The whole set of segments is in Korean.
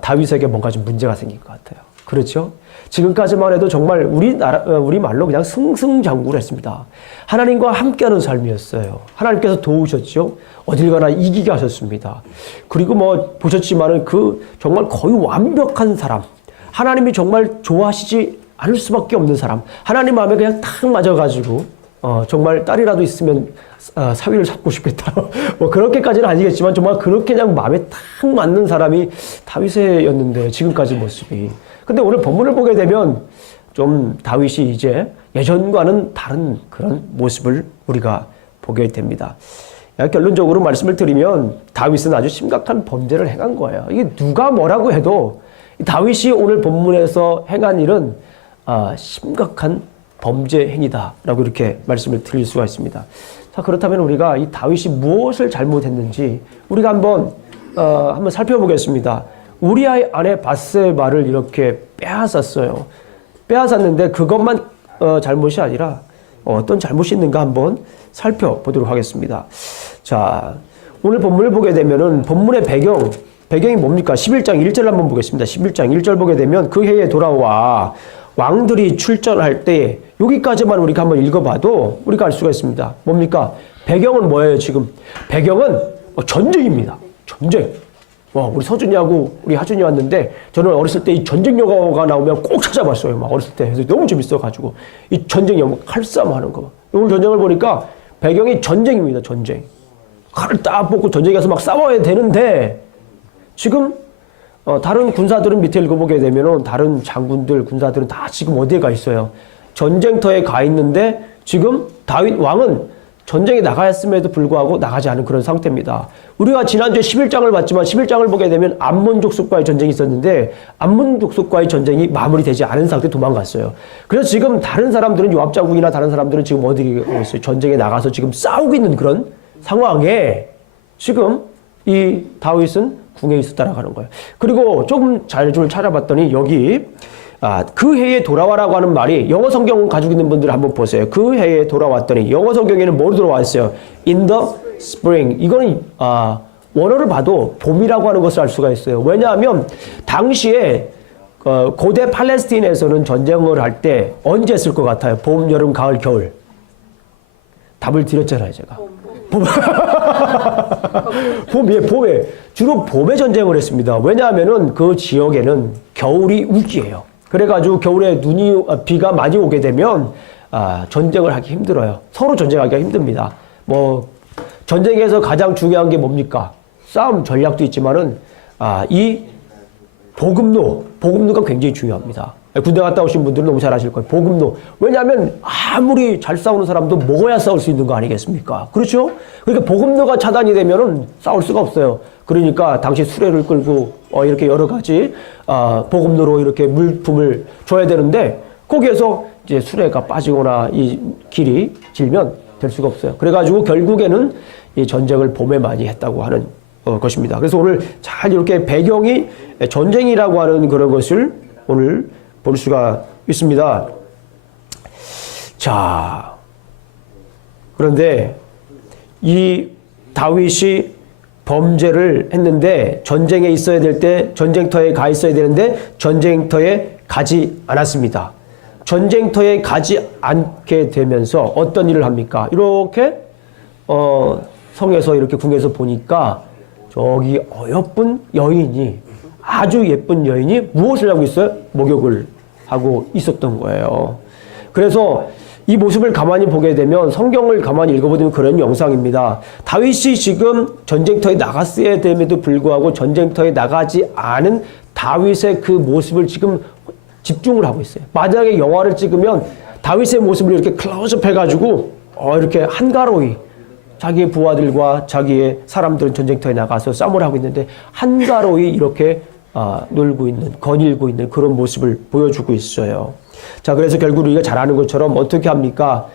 다윗에게 뭔가 좀 문제가 생긴 것 같아요. 그렇죠? 지금까지만 해도 정말 우리 말로 그냥 승승장구를 했습니다. 하나님과 함께하는 삶이었어요. 하나님께서 도우셨죠. 어딜 가나 이기게 하셨습니다. 그리고 뭐 보셨지만은 정말 거의 완벽한 사람, 하나님이 정말 좋아하시지 않을 수밖에 없는 사람, 하나님 마음에 그냥 탁 맞아가지고 정말 딸이라도 있으면 사위를 잡고 싶겠다. 뭐 그렇게까지는 아니겠지만 정말 그렇게 그냥 마음에 탁 맞는 사람이 다윗이었는데 지금까지 모습이. 근데 오늘 본문을 보게 되면 좀 다윗이 이제 예전과는 다른 그런 모습을 우리가 보게 됩니다. 결론적으로 말씀을 드리면 다윗은 아주 심각한 범죄를 행한 거예요. 이게 누가 뭐라고 해도 다윗이 오늘 본문에서 행한 일은 심각한 범죄 행위다라고 이렇게 말씀을 드릴 수가 있습니다. 자, 그렇다면 우리가 이 다윗이 무엇을 잘못했는지 우리가 한번 살펴보겠습니다. 우리아의 아내 밧세바를 이렇게 빼앗았어요. 빼앗았는데 그것만 잘못이 아니라 어떤 잘못이 있는가 한번 살펴보도록 하겠습니다. 자, 오늘 본문을 보게 되면은 본문의 배경이 뭡니까? 11장 1절 한번 보겠습니다. 11장 1절 보게 되면 그 해에 돌아와 왕들이 출전할 때 여기까지만 우리가 한번 읽어봐도 우리가 알 수가 있습니다. 뭡니까? 배경은 뭐예요, 지금? 배경은 전쟁입니다. 전쟁. 우리 서준이하고 우리 하준이 왔는데 저는 어렸을 때 이 전쟁 영화가 나오면 꼭 찾아봤어요. 막 어렸을 때. 그래서 너무 재밌어가지고. 이 전쟁 영화, 칼싸움 하는 거. 오늘 전쟁을 보니까 배경이 전쟁입니다, 전쟁. 칼을 딱 뽑고 전쟁에 가서 막 싸워야 되는데 지금 다른 군사들은 밑에 읽어보게 되면은 다른 장군들, 군사들은 다 지금 어디에 가 있어요? 전쟁터에 가 있는데 지금 다윗 왕은 전쟁에 나갔음에도 불구하고 나가지 않은 그런 상태입니다. 우리가 지난주에 11장을 봤지만 11장을 보게 되면 암몬 족속과의 전쟁이 있었는데 암몬 족속과의 전쟁이 마무리되지 않은 상태에 도망갔어요. 그래서 지금 다른 사람들은 요압 장군이나 다른 사람들은 지금 어디에 있어요? 전쟁에 나가서 지금 싸우고 있는 그런 상황에 지금 이 다윗은 궁에 있었다라고 하는 거예요. 그리고 조금 자료를 찾아봤더니 여기 그 해에 돌아와라고 하는 말이 영어 성경 가지고 있는 분들 한번 보세요. 그 해에 돌아왔더니 영어 성경에는 뭐로 돌아와 있어요? In the spring. 이거는 원어를 봐도 봄이라고 하는 것을 알 수가 있어요. 왜냐하면 당시에 고대 팔레스타인에서는 전쟁을 할 때 언제 했을 것 같아요? 봄, 여름, 가을, 겨울. 답을 드렸잖아요, 제가. 봄에 주로 봄에 전쟁을 했습니다. 왜냐하면은 그 지역에는 겨울이 우기예요. 그래가지고 겨울에 비가 많이 오게 되면 전쟁을 하기 힘들어요. 서로 전쟁하기가 힘듭니다. 뭐 전쟁에서 가장 중요한 게 뭡니까? 싸움 전략도 있지만은 이 보급로가 굉장히 중요합니다. 군대 갔다 오신 분들은 너무 잘 아실 거예요. 보급로. 왜냐하면 아무리 잘 싸우는 사람도 먹어야 싸울 수 있는 거 아니겠습니까? 그렇죠? 그러니까 보급로가 차단이 되면은 싸울 수가 없어요. 그러니까 당시 수레를 끌고 이렇게 여러 가지 보급로로 이렇게 물품을 줘야 되는데 거기에서 이제 수레가 빠지거나 이 길이 길면 될 수가 없어요. 그래가지고 결국에는 이 전쟁을 봄에 많이 했다고 하는 것입니다. 그래서 오늘 잘 이렇게 배경이 전쟁이라고 하는 그런 것을 오늘 볼 수가 있습니다. 자, 그런데 이 다윗이 범죄를 했는데 전쟁에 있어야 될 때 전쟁터에 가 있어야 되는데 전쟁터에 가지 않았습니다. 전쟁터에 가지 않게 되면서 어떤 일을 합니까? 이렇게 성에서 이렇게 궁에서 보니까 저기 어여쁜 여인이 아주 예쁜 여인이 무엇을 하고 있어요? 목욕을 하고 있었던 거예요. 그래서 이 모습을 가만히 보게 되면 성경을 가만히 읽어보면 그런 영상입니다. 다윗이 지금 전쟁터에 나갔어야 됨에도 불구하고 전쟁터에 나가지 않은 다윗의 그 모습을 지금 집중을 하고 있어요. 만약에 영화를 찍으면 다윗의 모습을 이렇게 클로즈업 해가지고 이렇게 한가로이 자기의 부하들과 자기의 사람들은 전쟁터에 나가서 싸움을 하고 있는데 한가로이 이렇게 놀고 있는, 거닐고 있는 그런 모습을 보여주고 있어요. 자, 그래서 결국 우리가 잘 아는 것처럼 어떻게 합니까?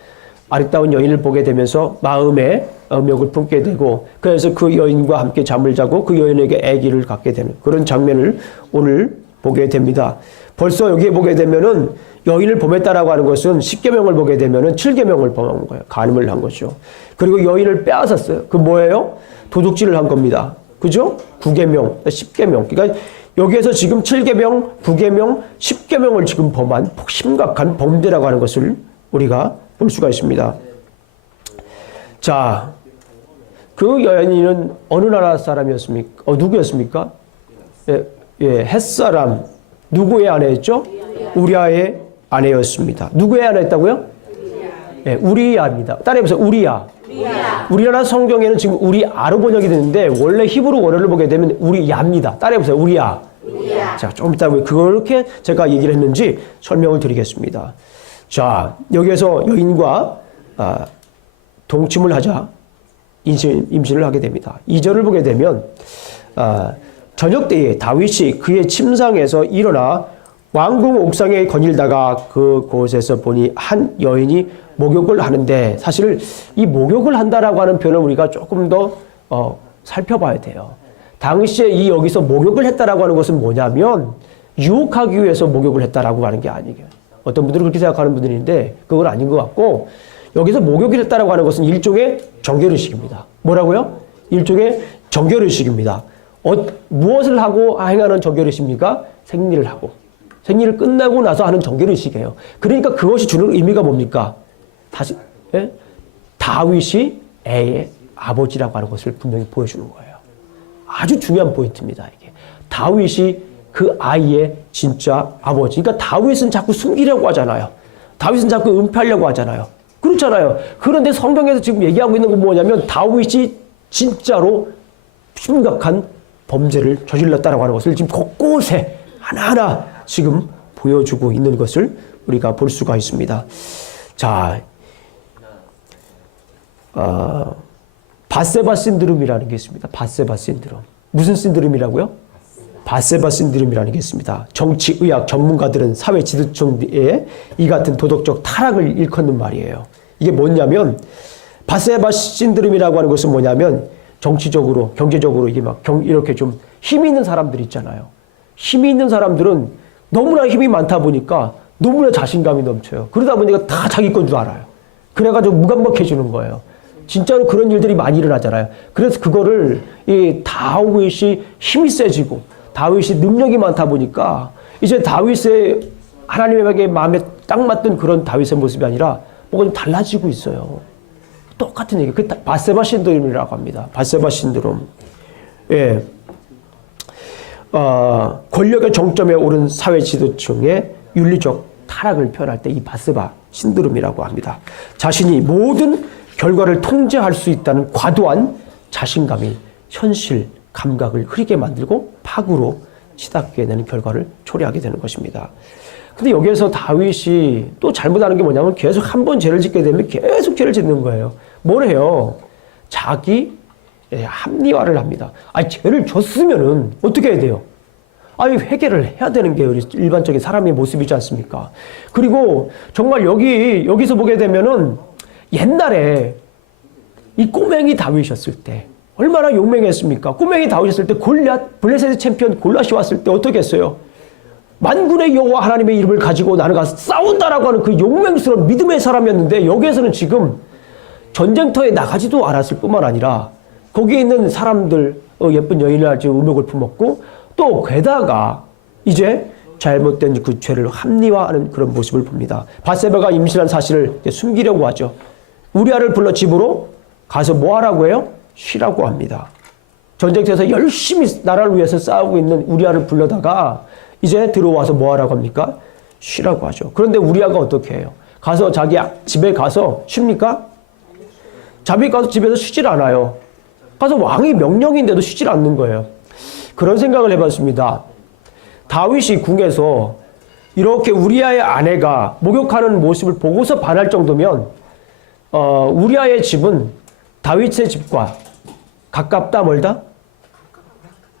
아리따운 여인을 보게 되면서 마음에 음욕을 품게 되고 그래서 그 여인과 함께 잠을 자고 그 여인에게 아기를 갖게 되는 그런 장면을 오늘 보게 됩니다. 벌써 여기에 보게 되면은 여인을 범했다라고 하는 것은 10계명을 보게 되면은 7계명을 범한 거예요. 간음을 한 거죠. 그리고 여인을 빼앗았어요. 그 뭐예요? 도둑질을 한 겁니다. 그죠? 9계명, 10계명. 그러니까 여기에서 지금 7계명, 9계명, 10계명을 지금 범한 심각한 범죄라고 하는 것을 우리가 볼 수가 있습니다. 자, 그 여인은 어느 나라 사람이었습니까? 누구였습니까? 햇사람. 누구의 아내였죠? 우리아의 아내였습니다. 누구의 아내였다고요? 우리아입니다. 따라해보세요. 우리아. 우리나라 성경에는 지금 우리아로 번역이 되는데 원래 히브리 원어를 보게 되면 우리야입니다. 따라해보세요. 우리아. 자, 좀 이따 왜 그렇게 제가 얘기를 했는지 설명을 드리겠습니다. 자, 여기에서 여인과 동침을 하자 임신을 하게 됩니다. 2절을 보게 되면 저녁 때에 다윗이 그의 침상에서 일어나 왕궁 옥상에 거닐다가 그곳에서 보니 한 여인이 목욕을 하는데, 사실 이 목욕을 한다라고 하는 표현을 우리가 조금 더 살펴봐야 돼요. 당시에 이 여기서 목욕을 했다라고 하는 것은 뭐냐면 유혹하기 위해서 목욕을 했다라고 하는 게 아니에요. 어떤 분들은 그렇게 생각하는 분들이 있는데 그건 아닌 것 같고, 여기서 목욕을 했다라고 하는 것은 일종의 정결의식입니다. 뭐라고요? 일종의 정결의식입니다. 무엇을 하고 행하는 정결의식입니까? 생리를 하고. 생리를 끝나고 나서 하는 정결의식이에요. 그러니까 그것이 주는 의미가 뭡니까? 다시, 다윗이 애의 아버지라고 하는 것을 분명히 보여주는 거예요. 아주 중요한 포인트입니다, 이게. 다윗이 그 아이의 진짜 아버지. 그러니까 다윗은 자꾸 숨기려고 하잖아요. 다윗은 자꾸 은폐하려고 하잖아요. 그렇잖아요. 그런데 성경에서 지금 얘기하고 있는 건 뭐냐면 다윗이 진짜로 심각한 범죄를 저질렀다라고 하는 것을 지금 곳곳에 하나하나 지금 보여주고 있는 것을 우리가 볼 수가 있습니다. 자, 밧세바 신드롬이라는 게 있습니다. 밧세바 신드롬. 무슨 신드롬이라고요? 밧세바 신드롬이라는 게 있습니다. 정치, 의학 전문가들은 사회 지도층에 이 같은 도덕적 타락을 일컫는 말이에요. 이게 뭐냐면 밧세바 신드롬이라고 하는 것은 뭐냐면 정치적으로, 경제적으로 이게 막 이렇게 좀 힘이 있는 사람들 있잖아요. 힘이 있는 사람들은 너무나 힘이 많다 보니까 너무나 자신감이 넘쳐요. 그러다 보니까 다 자기 건 줄 알아요. 그래가지고 무감각해지는 거예요. 진짜로 그런 일들이 많이 일어나잖아요. 그래서 그거를 이 다윗이 힘이 세지고 다윗이 능력이 많다 보니까 이제 다윗의 하나님에게 마음에 딱 맞던 그런 다윗의 모습이 아니라 뭐가 좀 달라지고 있어요. 똑같은 얘기. 그 밧세바 신드롬이라고 합니다. 밧세바 신드롬. 예. 권력의 정점에 오른 사회 지도층의 윤리적 타락을 표현할 때 이 밧세바 신드롬이라고 합니다. 자신이 모든 결과를 통제할 수 있다는 과도한 자신감이 현실 감각을 흐리게 만들고 파국으로 치닫게 되는 결과를 초래하게 되는 것입니다. 근데 여기에서 다윗이 또 잘못하는 게 뭐냐면 계속 한 번 죄를 짓게 되면 계속 죄를 짓는 거예요. 뭘 해요? 자기 합리화를 합니다. 아니, 죄를 졌으면은 어떻게 해야 돼요? 아니, 회개를 해야 되는 게 일반적인 사람의 모습이지 않습니까? 그리고 정말 여기서 보게 되면은 옛날에 이 꼬맹이 다윗이었을 때 얼마나 용맹했습니까? 꼬맹이 다윗이었을 때 블레셋의 챔피언 골리앗이 왔을 때 어떻게 했어요? 만군의 여호와 하나님의 이름을 가지고 나는 가서 싸운다라고 하는 그 용맹스러운 믿음의 사람이었는데, 여기에서는 지금 전쟁터에 나가지도 않았을 뿐만 아니라 거기에 있는 사람들 예쁜 여인을 아주 음욕을 품었고, 또 게다가 이제 잘못된 그 죄를 합리화하는 그런 모습을 봅니다. 밧세바가 임신한 사실을 숨기려고 하죠. 우리아를 불러 집으로 가서 뭐 하라고 해요? 쉬라고 합니다. 전쟁터에서 열심히 나라를 위해서 싸우고 있는 우리아를 불러다가 이제 들어와서 뭐 하라고 합니까? 쉬라고 하죠. 그런데 우리아가 어떻게 해요? 가서 자기 집에 가서 쉽니까? 자기 가서 집에서 쉬질 않아요. 가서 왕의 명령인데도 쉬질 않는 거예요. 그런 생각을 해봤습니다. 다윗이 궁에서 이렇게 우리아의 아내가 목욕하는 모습을 보고서 반할 정도면 우리아의 집은 다윗의 집과 가깝다 멀다?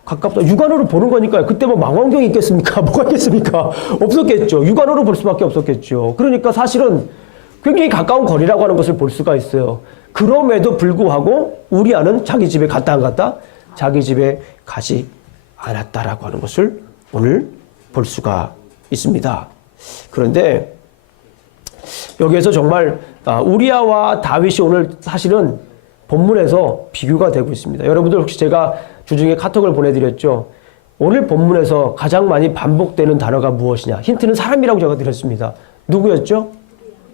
가깝다. 육안으로 보는 거니까요. 그때 뭐 망원경이 있겠습니까? 뭐가 있겠습니까? 없었겠죠. 육안으로 볼 수밖에 없었겠죠. 그러니까 사실은 굉장히 가까운 거리라고 하는 것을 볼 수가 있어요. 그럼에도 불구하고 우리아는 자기 집에 갔다 안 갔다? 자기 집에 가지 않았다라고 하는 것을 오늘 볼 수가 있습니다. 그런데 여기에서 정말 우리아와 다윗이 오늘 사실은 본문에서 비교가 되고 있습니다. 여러분들 혹시 제가 주중에 카톡을 보내드렸죠. 오늘 본문에서 가장 많이 반복되는 단어가 무엇이냐? 힌트는 사람이라고 제가 드렸습니다. 누구였죠?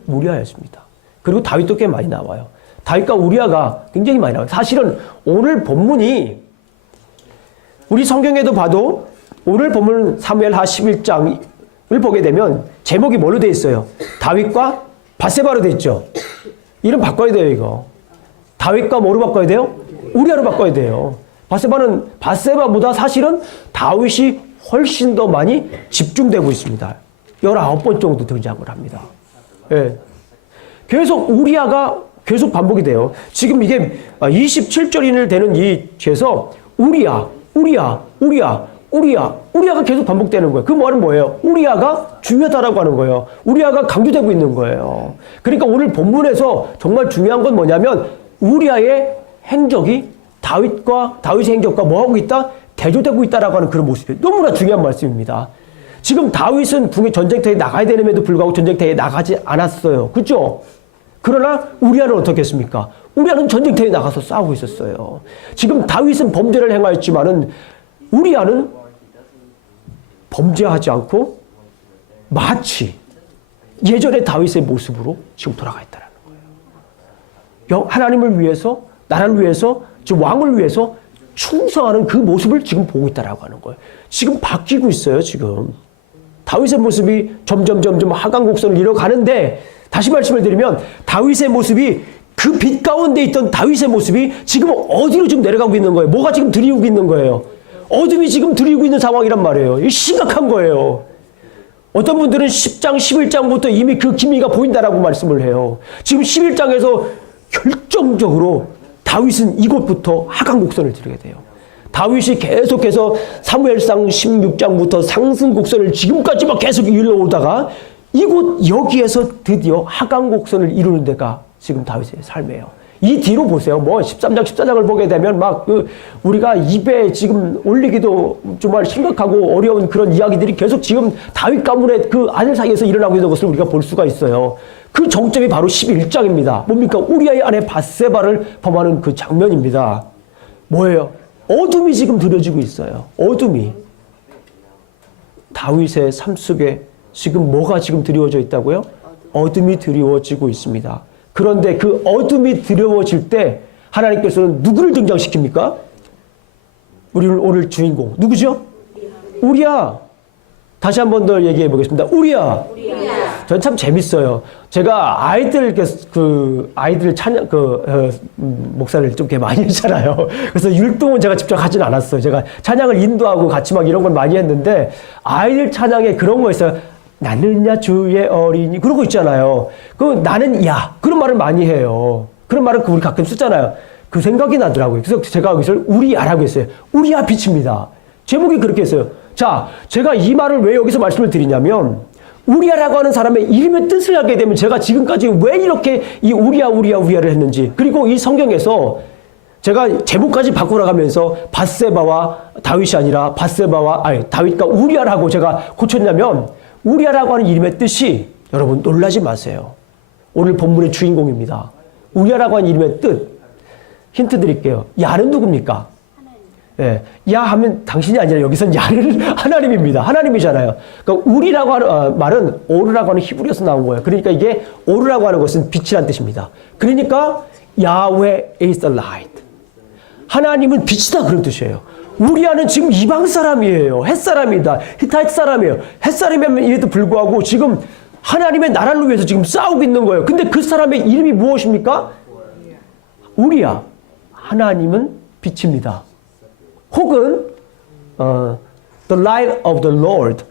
우리아였습니다. 그리고 다윗도 꽤 많이 나와요. 다윗과 우리아가 굉장히 많이 나와요. 사실은 오늘 본문이 우리 성경에도 봐도 오늘 본문 사무엘하 11장을 보게 되면 제목이 뭘로 되어 있어요? 다윗과 밧세바로 되어 있죠. 이름 바꿔야 돼요, 이거. 다윗과 뭐로 바꿔야 돼요? 우리아로 바꿔야 돼요. 밧세바보다 사실은 다윗이 훨씬 더 많이 집중되고 있습니다. 19번 정도 등장을 합니다. 예. 계속 우리아가 계속 반복이 돼요. 지금 이게 27절인을 되는 이 죄에서 우리아가 계속 반복되는 거예요. 그 말은 뭐예요? 우리아가 중요하다라고 하는 거예요. 우리아가 강조되고 있는 거예요. 그러니까 오늘 본문에서 정말 중요한 건 뭐냐면 우리아의 행적이 다윗의 행적과 뭐하고 있다? 대조되고 있다라고 하는 그런 모습이에요. 너무나 중요한 말씀입니다. 지금 다윗은 전쟁터에 나가야 되는데도 불구하고 전쟁터에 나가지 않았어요. 그렇죠? 그러나 우리아는 어떻게 했습니까? 우리아는 전쟁터에 나가서 싸우고 있었어요. 지금 다윗은 범죄를 행하였지만은 우리아는 범죄하지 않고 마치 예전의 다윗의 모습으로 지금 돌아가 있다는 거예요. 하나님을 위해서, 나라를 위해서, 지금 왕을 위해서 충성하는 그 모습을 지금 보고 있다라고 하는 거예요. 지금 바뀌고 있어요, 지금. 다윗의 모습이 점점 하강 곡선을 이뤄가는데 다시 말씀을 드리면 다윗의 모습이 그 빛 가운데 있던 다윗의 모습이 지금 어디로 좀 내려가고 있는 거예요. 뭐가 지금 들이우고 있는 거예요. 어둠이 지금 들이우고 있는 상황이란 말이에요. 이게 심각한 거예요. 어떤 분들은 10장, 11장부터 이미 그 기미가 보인다라고 말씀을 해요. 지금 11장에서 결정적으로 다윗은 이곳부터 하강 곡선을 지르게 돼요. 다윗이 계속해서 사무엘상 16장부터 상승 곡선을 지금까지 막 계속 이루어오다가 여기에서 드디어 하강 곡선을 이루는 데가 지금 다윗의 삶이에요. 이 뒤로 보세요. 13장, 14장을 보게 되면 우리가 입에 지금 올리기도 정말 심각하고 어려운 그런 이야기들이 계속 지금 다윗 가문의 그 아들 사이에서 일어나고 있는 것을 우리가 볼 수가 있어요. 그 정점이 바로 11장입니다. 뭡니까? 우리아의 아내 밧세바를 범하는 그 장면입니다. 뭐예요? 어둠이 지금 들여지고 있어요. 어둠이. 다윗의 삶 속에 지금 뭐가 지금 드리워져 있다고요? 어둠이 드리워지고 있습니다. 그런데 그 어둠이 드리워질 때 하나님께서는 누구를 등장시킵니까? 우리는 오늘 주인공. 누구죠? 우리야. 다시 한 번 더 얘기해 보겠습니다. 우리야. 전 참 재밌어요. 제가 아이들 찬양, 목사를 좀 꽤 많이 했잖아요. 그래서 율동은 제가 직접 하진 않았어요. 제가 찬양을 인도하고 같이 막 이런 걸 많이 했는데, 아이들 찬양에 그런 거 있어요. 나는 주의 어린이. 그런 거 있잖아요. 나는 그런 말을 많이 해요. 그런 말을 우리 가끔 쓰잖아요. 그 생각이 나더라고요. 그래서 제가 여기서 우리야라고 했어요. 우리야 빛입니다. 제목이 그렇게 했어요. 자, 제가 이 말을 왜 여기서 말씀을 드리냐면, 우리야라고 하는 사람의 이름의 뜻을 알게 되면 제가 지금까지 왜 이렇게 이 우리야를 했는지, 그리고 이 성경에서 제가 제목까지 바꾸어가면서 밧세바와 다윗이 아니라 다윗과 우리야라고 제가 고쳤냐면, 우리야라고 하는 이름의 뜻이, 여러분 놀라지 마세요. 오늘 본문의 주인공입니다. 우리야라고 하는 이름의 뜻, 힌트 드릴게요. 야는 누굽니까? 예, 야 하면 당신이 아니라 여기선 야는 하나님입니다. 하나님이잖아요. 그러니까 우리라고 하는 말은 오르라고 하는 히브리어에서 나온 거예요. 그러니까 이게 오르라고 하는 것은 빛이란 뜻입니다. 그러니까 Yahweh is the light. 하나님은 빛이다, 그런 뜻이에요. 우리아는 지금 이방 사람이에요. 햇사람이다. 히타이트 사람이에요. 햇사람임에도 불구하고 지금 하나님의 나라를 위해서 지금 싸우고 있는 거예요. 근데 그 사람의 이름이 무엇입니까? 우리야. 하나님은 빛입니다. 혹은 the light of the Lord,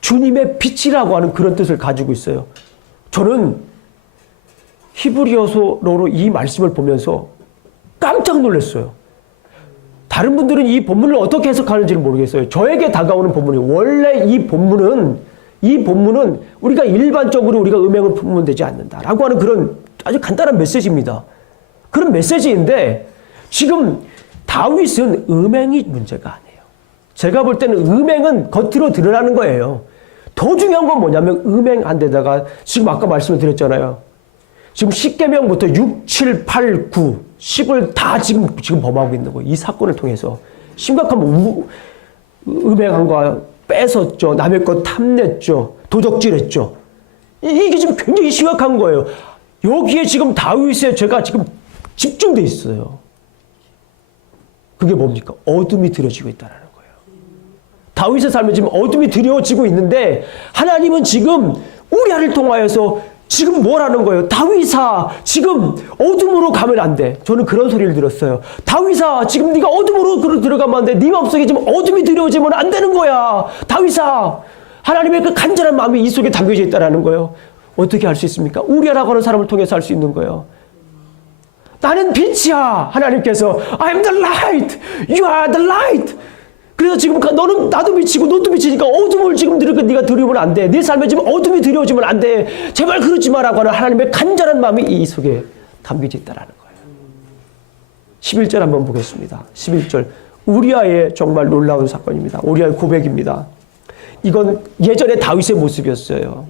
주님의 빛이라고 하는 그런 뜻을 가지고 있어요. 저는 히브리어로 이 말씀을 보면서 깜짝 놀랐어요. 다른 분들은 이 본문을 어떻게 해석하는지를 모르겠어요. 저에게 다가오는 본문이, 원래 이 본문은 우리가 일반적으로 우리가 음행을 품으면 되지 않는다라고 하는 그런 아주 간단한 메시지입니다. 그런 메시지인데 지금 다윗은 음행이 문제가 아니에요. 제가 볼 때는 음행은 겉으로 드러나는 거예요. 더 중요한 건 뭐냐면 음행 한 데다가 지금 아까 말씀을 드렸잖아요. 지금 10계명부터 6, 7, 8, 9, 10을 다 지금 범하고 있는 거예요. 이 사건을 통해서. 심각한 음행한 거 뺏었죠. 남의 것 탐냈죠. 도적질했죠. 이게 지금 굉장히 심각한 거예요. 여기에 지금 다윗의 죄가 지금 집중돼 있어요. 그게 뭡니까? 어둠이 들여지고 있다는 거예요. 다윗의 삶에 지금 어둠이 들여지고 있는데 하나님은 지금 우리아를 통하여서 지금 뭐라는 거예요? 다윗아, 지금 어둠으로 가면 안 돼. 저는 그런 소리를 들었어요. 다윗아, 지금 네가 어둠으로 들어가면 안 돼. 네 마음속에 지금 어둠이 들여오지면 안 되는 거야. 다윗아, 하나님의 그 간절한 마음이 이 속에 담겨져 있다는 거예요. 어떻게 할 수 있습니까? 우리아라고 하는 사람을 통해서 할 수 있는 거예요. 나는 빛이야. 하나님께서 I am the light. You are the light. 그래서 지금 너는 나도 빛이고 너도 빛이니까 어둠을 지금 네가 들여오면 안 돼. 네 삶에 지금 어둠이 들여오지면 안 돼. 제발 그러지 마라고 하는 하나님의 간절한 마음이 이 속에 담겨져 있다는 거예요. 11절 한번 보겠습니다. 11절. 우리아의 정말 놀라운 사건입니다. 우리아의 고백입니다. 이건 예전에 다윗의 모습이었어요.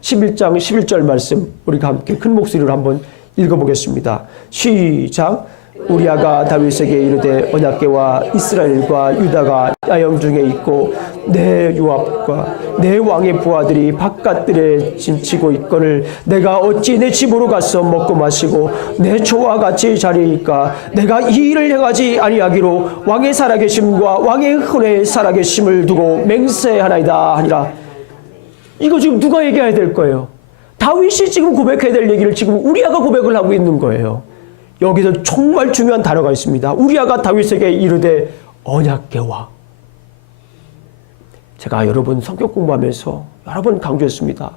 11장 11절 말씀 우리가 함께 큰 목소리로 한번 읽어보겠습니다. 시작. 우리아가 다윗에게 이르되 언약궤와 이스라엘과 유다가 야영 중에 있고 내 요압과 내 왕의 부하들이 바깥들에 진치고 있거늘 내가 어찌 내 집으로 가서 먹고 마시고 내 초와 같이 자리이까 내가 이 일을 행하지 아니하기로 왕의 살아계심과 왕의 흔의 살아계심을 두고 맹세하나이다 하니라. 이거 지금 누가 얘기해야 될 거예요? 다윗이 지금 고백해야 될 얘기를 지금 우리아가 고백을 하고 있는 거예요. 여기서 정말 중요한 단어가 있습니다. 우리아가 다윗에게 이르되 언약궤와. 제가 여러분 성격 공부하면서 여러 번 강조했습니다.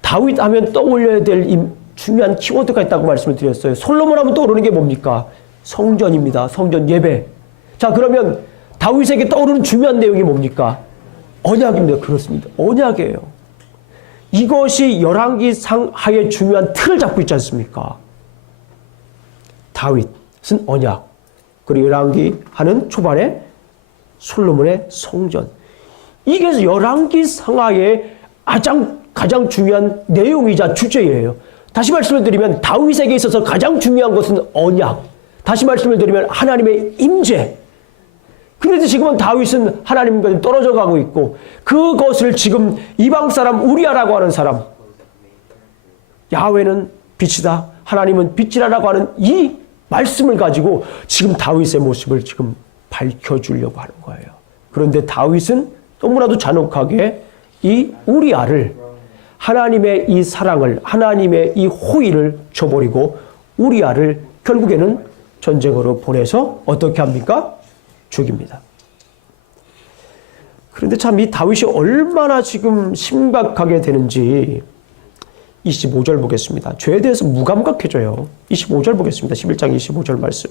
다윗 하면 떠올려야 될 이 중요한 키워드가 있다고 말씀을 드렸어요. 솔로몬 하면 떠오르는 게 뭡니까? 성전입니다. 성전 예배. 자, 그러면 다윗에게 떠오르는 중요한 내용이 뭡니까? 언약입니다. 그렇습니다. 언약이에요. 이것이 열왕기상 하의 중요한 틀을 잡고 있지 않습니까? 다윗은 언약, 그리고 열왕기 하는 초반에 솔로몬의 성전. 이게 열왕기 상하의 가장 중요한 내용이자 주제예요. 다시 말씀을 드리면 다윗에게 있어서 가장 중요한 것은 언약. 다시 말씀을 드리면 하나님의 임재. 그런데 지금은 다윗은 하나님과 떨어져 가고 있고 그것을 지금 이방 사람 우리아라고 하는 사람, 야훼는 빛이다, 하나님은 빛이라고 하는 이 말씀을 가지고 지금 다윗의 모습을 지금 밝혀주려고 하는 거예요. 그런데 다윗은 너무나도 잔혹하게 이 우리아를, 하나님의 이 사랑을, 하나님의 이 호의를 저버리고 우리아를 결국에는 전쟁으로 보내서 어떻게 합니까? 죽입니다. 그런데 참 이 다윗이 얼마나 지금 심각하게 되는지 25절 보겠습니다. 죄에 대해서 무감각해져요. 25절 보겠습니다. 11장 25절 말씀.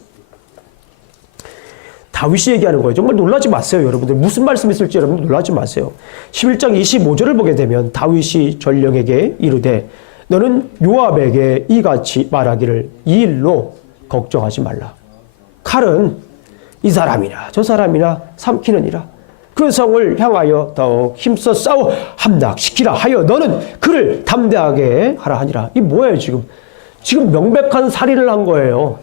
다윗이 얘기하는 거예요. 정말 놀라지 마세요, 여러분들. 무슨 말씀이 있을지 여러분 놀라지 마세요. 11장 25절을 보게 되면 다윗이 전령에게 이르되 너는 요압에게 이같이 말하기를 이 일로 걱정하지 말라. 칼은 이 사람이나 저 사람이나 삼키느니라. 그 성을 향하여 더욱 힘써 싸워 함락시키라 하여 너는 그를 담대하게 하라 하니라. 이 뭐예요 지금? 지금 명백한 살인을 한 거예요.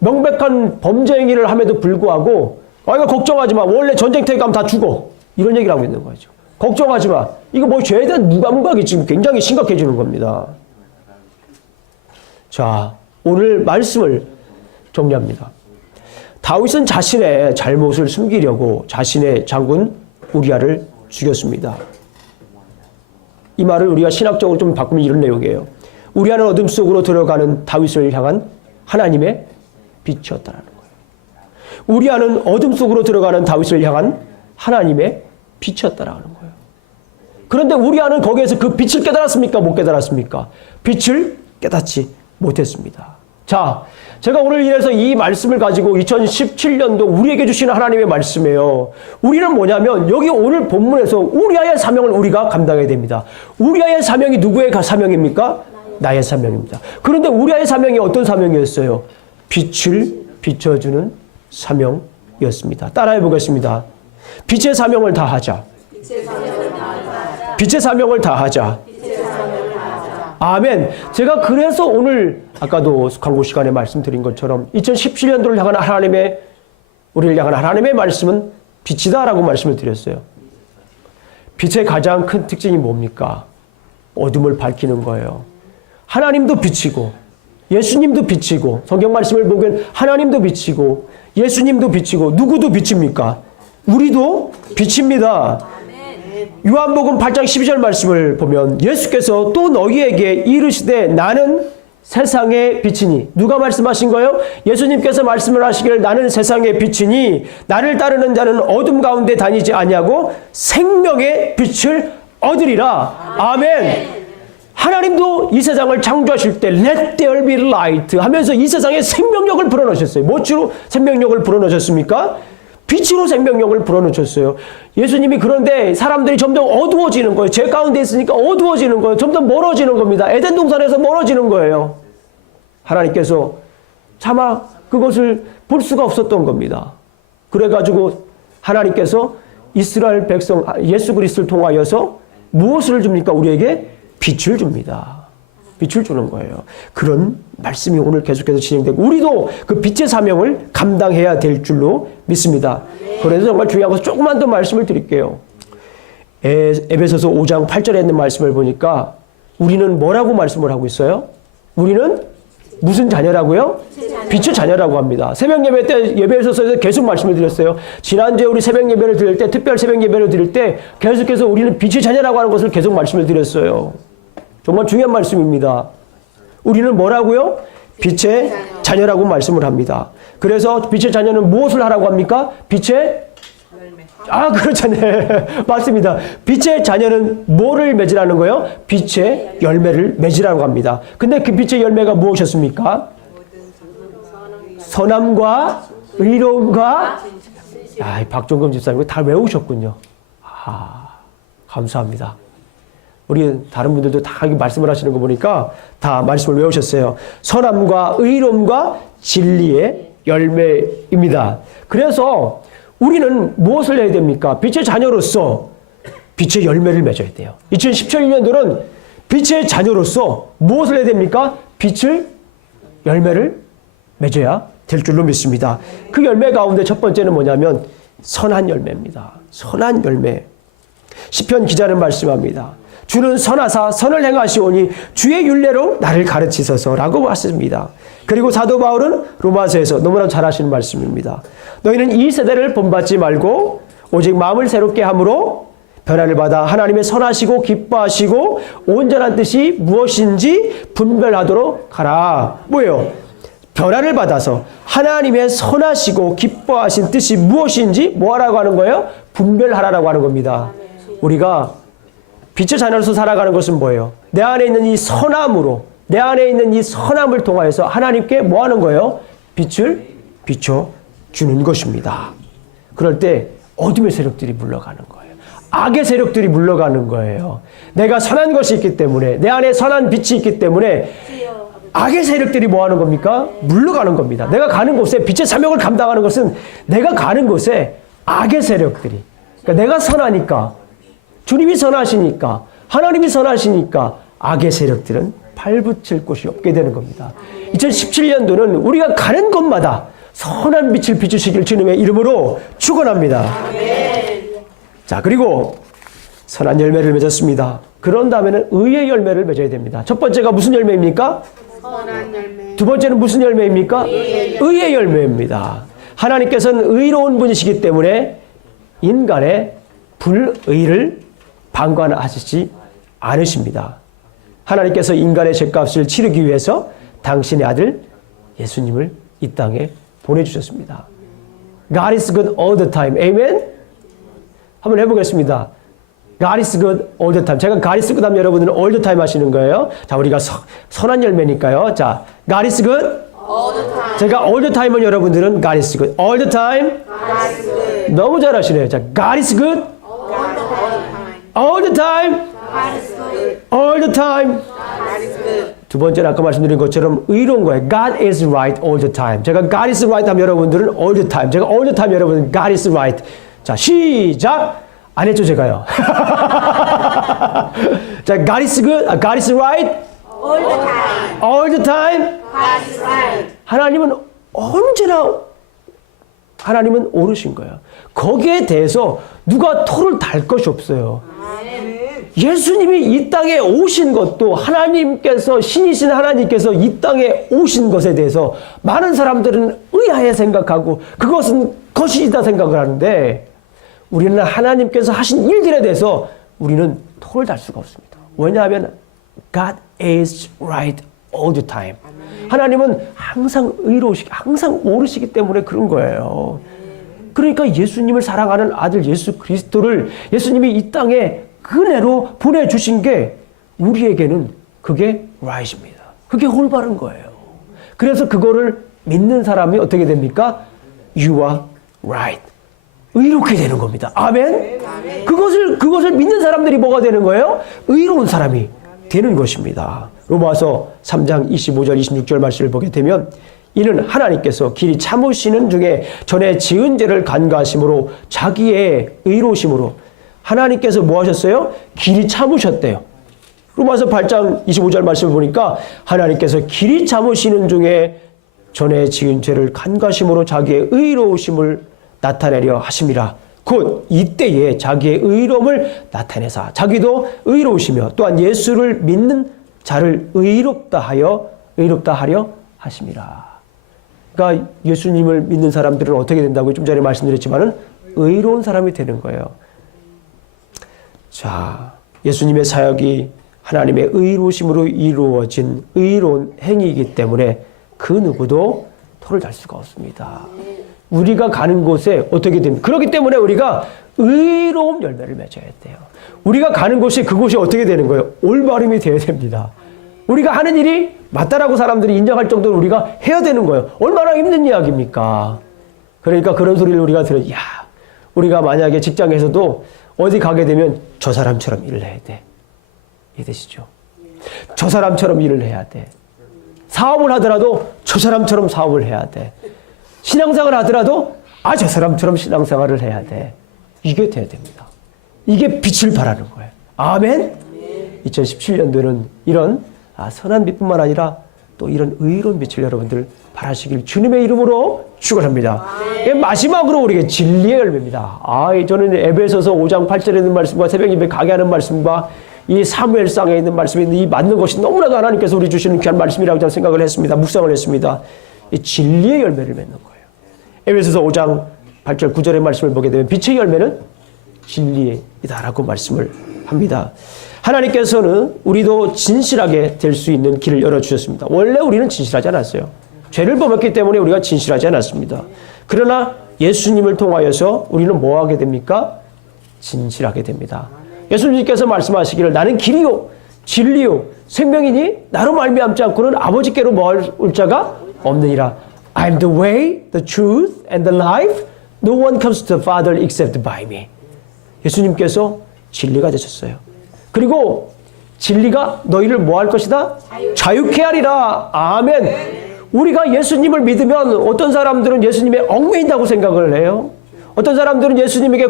명백한 범죄 행위를 함에도 불구하고 이거 걱정하지 마. 원래 전쟁터에 가면 다 죽어. 이런 얘기를 하고 있는 거죠. 걱정하지 마. 이거 뭐 죄에 대한 무감각이 지금 굉장히 심각해지는 겁니다. 자, 오늘 말씀을 정리합니다. 다윗은 자신의 잘못을 숨기려고 자신의 장군 우리아를 죽였습니다. 이 말을 우리가 신학적으로 좀 바꾸면 이런 내용이에요. 우리아는 어둠 속으로 들어가는 다윗을 향한 하나님의 빛이었다는 거예요. 우리아는 어둠 속으로 들어가는 다윗을 향한 하나님의 빛이었다는 거예요. 그런데 우리아는 거기에서 그 빛을 깨달았습니까? 못 깨달았습니까? 빛을 깨닫지 못했습니다. 자, 제가 오늘 이래서 이 말씀을 가지고 2017년도 우리에게 주시는 하나님의 말씀이에요. 우리는 뭐냐면 여기 오늘 본문에서 우리아의 사명을 우리가 감당해야 됩니다. 우리아의 사명이 누구의 사명입니까? 나의 사명입니다. 그런데 우리아의 사명이 어떤 사명이었어요? 빛을 비춰주는 사명이었습니다. 따라해 보겠습니다. 빛의 사명을 다하자. 빛의 사명을 다하자. 아멘. 제가 그래서 오늘 아까도 광고 시간에 말씀드린 것처럼 2017년도를 향한 하나님의 우리를 향한 하나님의 말씀은 빛이다라고 말씀을 드렸어요. 빛의 가장 큰 특징이 뭡니까? 어둠을 밝히는 거예요. 하나님도 빛이고 예수님도 빛이고 성경 말씀을 보면 하나님도 빛이고 예수님도 빛이고 누구도 빛입니까? 우리도 빛입니다. 요한복음 8장 12절 말씀을 보면 예수께서 또 너희에게 이르시되 나는 세상의 빛이니. 누가 말씀하신 거예요? 예수님께서 말씀을 하시기를 나는 세상의 빛이니 나를 따르는 자는 어둠 가운데 다니지 아니하고 생명의 빛을 얻으리라. 아멘. 하나님도 이 세상을 창조하실 때 Let there be light 하면서 이 세상에 생명력을 불어넣으셨어요. 무엇으로 생명력을 불어넣으셨습니까? 빛으로 생명력을 불어넣으셨어요. 예수님이 그런데 사람들이 점점 어두워지는 거예요. 죄 가운데 있으니까 어두워지는 거예요. 점점 멀어지는 겁니다. 에덴 동산에서 멀어지는 거예요. 하나님께서 차마 그것을 볼 수가 없었던 겁니다. 그래가지고 하나님께서 이스라엘 백성 예수 그리스도를 통하여서 무엇을 줍니까? 우리에게 빛을 줍니다. 빛을 주는 거예요. 그런 말씀이 오늘 계속해서 진행되고 우리도 그 빛의 사명을 감당해야 될 줄로 믿습니다. 그래서 정말 중요한 것은 조금만 더 말씀을 드릴게요. 에베소서 5장 8절에 있는 말씀을 보니까 우리는 뭐라고 말씀을 하고 있어요? 우리는 무슨 자녀라고요? 빛의 자녀라고 합니다. 새벽 예배 때 예배소서에서 계속 말씀을 드렸어요. 지난주에 우리 새벽 예배를 드릴 때 특별 새벽 예배를 드릴 때 계속해서 우리는 빛의 자녀라고 하는 것을 계속 말씀을 드렸어요. 정말 중요한 말씀입니다. 우리는 뭐라고요? 빛의 자녀라고 말씀을 합니다. 그래서 빛의 자녀는 무엇을 하라고 합니까? 빛의 그렇잖아요. 맞습니다. 빛의 자녀는 뭐를 맺으라는 거예요? 빛의 열매를 맺으라고 합니다. 근데 그 빛의 열매가 무엇이었습니까? 선함과 의로움과 박종금 집사님 다 외우셨군요. 감사합니다. 우리 다른 분들도 다 말씀을 하시는 거 보니까 다 말씀을 외우셨어요. 선함과 의로움과 진리의 열매입니다. 그래서 우리는 무엇을 해야 됩니까? 빛의 자녀로서 빛의 열매를 맺어야 돼요. 2017년도는 빛의 자녀로서 무엇을 해야 됩니까? 빛을 열매를 맺어야 될 줄로 믿습니다. 그 열매 가운데 첫 번째는 뭐냐면 선한 열매입니다. 선한 열매. 시편 기자는 말씀합니다. 주는 선하사 선을 행하시오니 주의 율례로 나를 가르치소서라고 하십니다. 그리고 사도 바울은 로마서에서 너무나 잘 하시는 말씀입니다. 너희는 이 세대를 본받지 말고 오직 마음을 새롭게 함으로 변화를 받아 하나님의 선하시고 기뻐하시고 온전한 뜻이 무엇인지 분별하도록 하라. 뭐예요? 변화를 받아서 하나님의 선하시고 기뻐하신 뜻이 무엇인지 뭐하라고 하는 거예요? 분별하라고 하는 겁니다. 우리가 빛의 자녀로서 살아가는 것은 뭐예요? 내 안에 있는 이 선함으로 내 안에 있는 이 선함을 통하여서 하나님께 뭐 하는 거예요? 빛을 비춰주는 것입니다. 그럴 때 어둠의 세력들이 물러가는 거예요. 악의 세력들이 물러가는 거예요. 내가 선한 것이 있기 때문에 내 안에 선한 빛이 있기 때문에 악의 세력들이 뭐 하는 겁니까? 물러가는 겁니다. 내가 가는 곳에 빛의 사명을 감당하는 것은 내가 가는 곳에 악의 세력들이 그러니까 내가 선하니까 주님이 선하시니까 하나님이 선하시니까 악의 세력들은 발붙일 곳이 없게 되는 겁니다. 2017년도는 우리가 가는 곳마다 선한 빛을 비추시길 주님의 이름으로 축원합니다. 자, 그리고 선한 열매를 맺었습니다. 그런 다음에는 의의 열매를 맺어야 됩니다. 첫 번째가 무슨 열매입니까? 선한 열매. 두 번째는 무슨 열매입니까? 의의 열매입니다. 하나님께서는 의로운 분이시기 때문에 인간의 불의를 방관하시지 않으십니다. 하나님께서 인간의 죄값을 치르기 위해서 당신의 아들 예수님을 이 땅에 보내주셨습니다. God is good all the time. Amen? 한번 해보겠습니다. God is good all the time. 제가 God is good 하면 여러분들은 all the time 하시는 거예요. 자, 우리가 선한 열매니까요. 자, God is good all the time. 제가 all the time은 여러분들은 God is good all the time. God is good. 너무 잘하시네요. 자, God is good all the time. All the time. 두 번째는 아까 말씀드린 것처럼 의로운 거예요. God is right all the time. 제가 God is right 하면 여러분들은 all the time. 제가 all the time 여러분들은 God is right. 자, 시작. 안 했죠, 제가요. 자, God is good. God is right. All the time. All the time. God is right. 하나님은 언제나 하나님은 오르신 거예요. 거기에 대해서 누가 토를 달 것이 없어요. 예수님이 이 땅에 오신 것도 하나님께서, 신이신 하나님께서 이 땅에 오신 것에 대해서 많은 사람들은 의아해 생각하고 그것은 거짓이다 생각을 하는데, 우리는 하나님께서 하신 일들에 대해서 우리는 토를 달 수가 없습니다. 왜냐하면 God is right all the time. 하나님은 항상 의로우시기, 항상 옳으시기 때문에 그런 거예요. 그러니까 예수님을 사랑하는 아들 예수 그리스도를 예수님이 이 땅에 은혜로 보내주신 게 우리에게는 그게 right입니다. 그게 올바른 거예요. 그래서 그거를 믿는 사람이 어떻게 됩니까? You are right. 의롭게 되는 겁니다. 아멘? 그것을 믿는 사람들이 뭐가 되는 거예요? 의로운 사람이 되는 것입니다. 로마서 3장 25절 26절 말씀을 보게 되면, 이는 하나님께서 길이 참으시는 중에 전에 지은 죄를 간과하심으로 자기의 의로우심으로, 하나님께서 뭐 하셨어요? 길이 참으셨대요. 로마서 8장 25절 말씀을 보니까 하나님께서 길이 참으시는 중에 전에 지은 죄를 간과하심으로 자기의 의로우심을 나타내려 하심이라. 곧 이때에 자기의 의로움을 나타내사 자기도 의로우시며 또한 예수를 믿는 자를 의롭다 하려 하심이라. 그러니까 예수님을 믿는 사람들은 어떻게 된다고 좀 전에 말씀드렸지만은 의로운 사람이 되는 거예요. 자, 예수님의 사역이 하나님의 의로우심으로 이루어진 의로운 행위이기 때문에 그 누구도 토를 달 수가 없습니다. 우리가 가는 곳에 어떻게 됩니까? 그렇기 때문에 우리가 의로운 열매를 맺어야 돼요. 우리가 가는 곳이, 그곳이 어떻게 되는 거예요? 올바름이 되어야 됩니다. 우리가 하는 일이 맞다라고 사람들이 인정할 정도로 우리가 해야 되는 거예요. 얼마나 힘든 이야기입니까? 그러니까 그런 소리를 우리가 들어요. 야, 우리가 만약에 직장에서도 어디 가게 되면 저 사람처럼 일을 해야 돼. 이해되시죠? 저 사람처럼 일을 해야 돼. 사업을 하더라도 저 사람처럼 사업을 해야 돼. 신앙생활을 하더라도 저 사람처럼 신앙생활을 해야 돼. 이게 돼야 됩니다. 이게 빛을 발하는 거예요. 아멘? 2017년도에는 이런 선한 빛뿐만 아니라 또 이런 의로운 빛을 여러분들 발하시길 주님의 이름으로 축원합니다. 마지막으로 우리에게 진리의 열매입니다. 저는 에베소서 5장 8절에 있는 말씀과 새벽 예배 가게 하는 말씀과 이 사무엘상에 있는 말씀이 이 맞는 것이 너무나도 하나님께서 우리 주시는 귀한 말씀이라고 저는 생각을 했습니다. 묵상을 했습니다. 이 진리의 열매를 맺는 거예요. 에베소서 5장 8절 9절의 말씀을 보게 되면 빛의 열매는 진리이다라고 말씀을 합니다. 하나님께서는 우리도 진실하게 될 수 있는 길을 열어주셨습니다. 원래 우리는 진실하지 않았어요. 죄를 범했기 때문에 우리가 진실하지 않았습니다. 그러나 예수님을 통하여서 우리는 뭐 하게 됩니까? 진실하게 됩니다. 예수님께서 말씀하시기를 나는 길이요 진리요 생명이니 나로 말미암지 않고는 아버지께로 올 자가 없느니라. I am the way, the truth, and the life. No one comes to the Father except by me. 예수님께서 진리가 되셨어요. 그리고 진리가 너희를 뭐 할 것이다? 자유케 하리라. 아멘. 우리가 예수님을 믿으면 어떤 사람들은 예수님에 얽매인다고 생각을 해요. 어떤 사람들은 예수님에게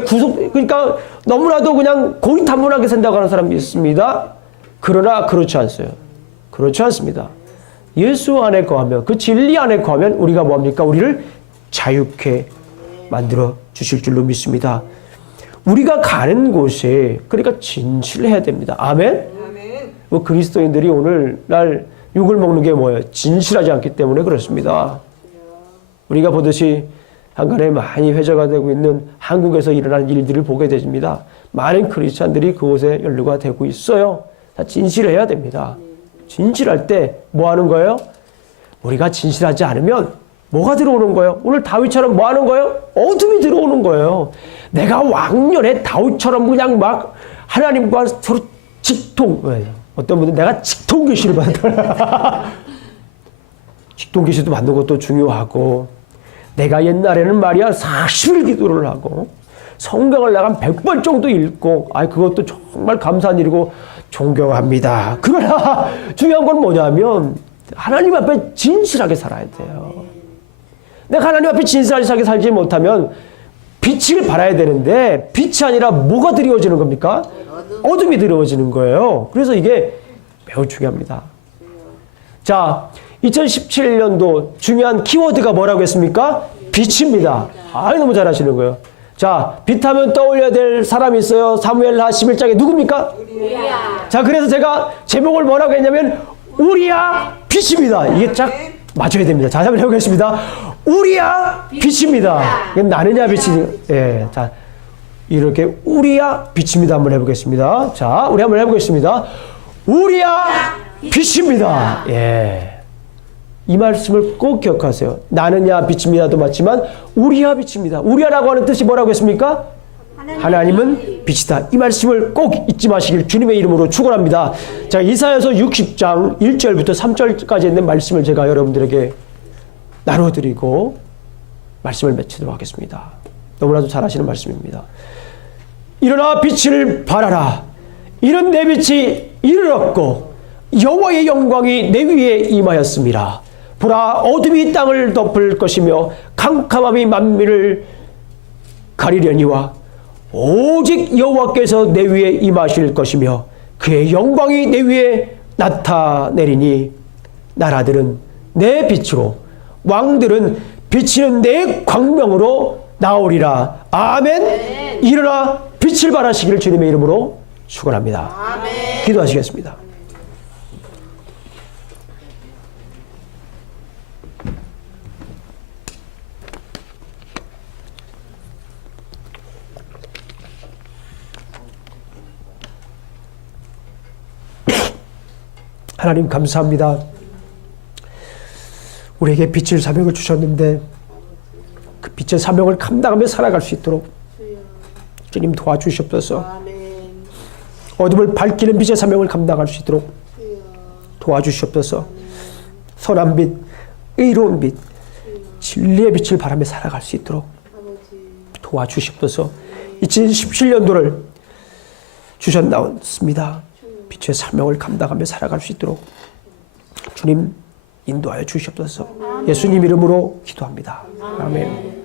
그러니까 너무나도 그냥 고리타분하게 생각하는 사람이 있습니다. 그러나 그렇지 않어요. 그렇지 않습니다. 예수 안에 거하면, 그 진리 안에 거하면 우리가 뭐합니까? 우리를 자유케 만들어 주실 줄로 믿습니다. 우리가 가는 곳에 그러니까 진실해야 됩니다. 아멘? 그리스도인들이 오늘날 욕을 먹는 게 뭐예요? 진실하지 않기 때문에 그렇습니다. 우리가 보듯이 한간에 많이 회자가 되고 있는 한국에서 일어나는 일들을 보게 됩니다. 많은 크리스찬들이 그곳에 연루가 되고 있어요. 다 진실해야 됩니다. 진실할 때 뭐 하는 거예요? 우리가 진실하지 않으면 뭐가 들어오는 거예요? 오늘 다윗처럼 뭐 하는 거예요? 어둠이 들어오는 거예요. 내가 왕년에 다윗처럼 그냥 막 하나님과 서로 직통, 어떤 분들은 내가 직통 계시를 받았다. 직통 계시도 받는 것도 중요하고, 내가 옛날에는 말이야 40일 기도를 하고 성경을 내가 한 100번 정도 읽고 그것도 정말 감사한 일이고 존경합니다. 그러나 중요한 건 뭐냐면 하나님 앞에 진실하게 살아야 돼요. 내가 하나님 앞에 진실하게 살지 못하면 빛을 발해야 되는데 빛이 아니라 뭐가 드리워지는 겁니까? 어둠이 드리워지는 거예요. 그래서 이게 매우 중요합니다. 자, 2017년도 중요한 키워드가 뭐라고 했습니까? 빛입니다. 아이, 너무 잘하시는 거예요. 자, 빛하면 떠올려야 될 사람이 있어요. 사무엘하 11장에 누굽니까? 우리야. 자, 그래서 제가 제목을 뭐라고 했냐면 우리야 빛입니다. 이게 쫙 맞춰야 됩니다. 자, 한번 해보겠습니다. 우리야 빛입니다. 이건 나느냐 빛이. 예, 자, 이렇게 우리야 빛입니다. 한번 해보겠습니다. 자, 우리 한번 해보겠습니다. 우리야 빛입니다. 예. 이 말씀을 꼭 기억하세요. 나느냐 빛입니다도 맞지만 우리야 빛입니다. 우리야라고 하는 뜻이 뭐라고 했습니까? 하나님은 빛이다. 이 말씀을 꼭 잊지 마시길 주님의 이름으로 축원합니다. 자, 이사야서 60장 1절부터 3절까지 있는 말씀을 제가 여러분들에게 나눠드리고 말씀을 맺도록 하겠습니다. 너무나도 잘 아시는 말씀입니다. 일어나 빛을 발하라. 이는 내 빛이 이르렀고 여호와의 영광이 내 위에 임하였습니다. 보라, 어둠이 땅을 덮을 것이며 캄캄함이 만민을 가리려니와 오직 여호와께서 내 위에 임하실 것이며 그의 영광이 내 위에 나타내리니 나라들은 내 빛으로 왕들은 비치는 내 광명으로 나오리라. 아멘. 일어나 빛을 발하시기를 주님의 이름으로 축원합니다. 아멘. 기도하시겠습니다. 하나님 감사합니다. 우리에게 빛을 사명을 주셨는데 그 빛의 사명을 감당하며 살아갈 수 있도록 주님 도와주시옵소서. 어둠을 밝히는 빛의 사명을 감당할 수 있도록 도와주시옵소서. 선한 빛, 의로운 빛, 진리의 빛을 바라며 살아갈 수 있도록 도와주시옵소서. 2017년도를 주셨나옵니다. 빛의 사명을 감당하며 살아갈 수 있도록 주님 인도하여 주시옵소서. 예수님 이름으로 기도합니다. 아멘.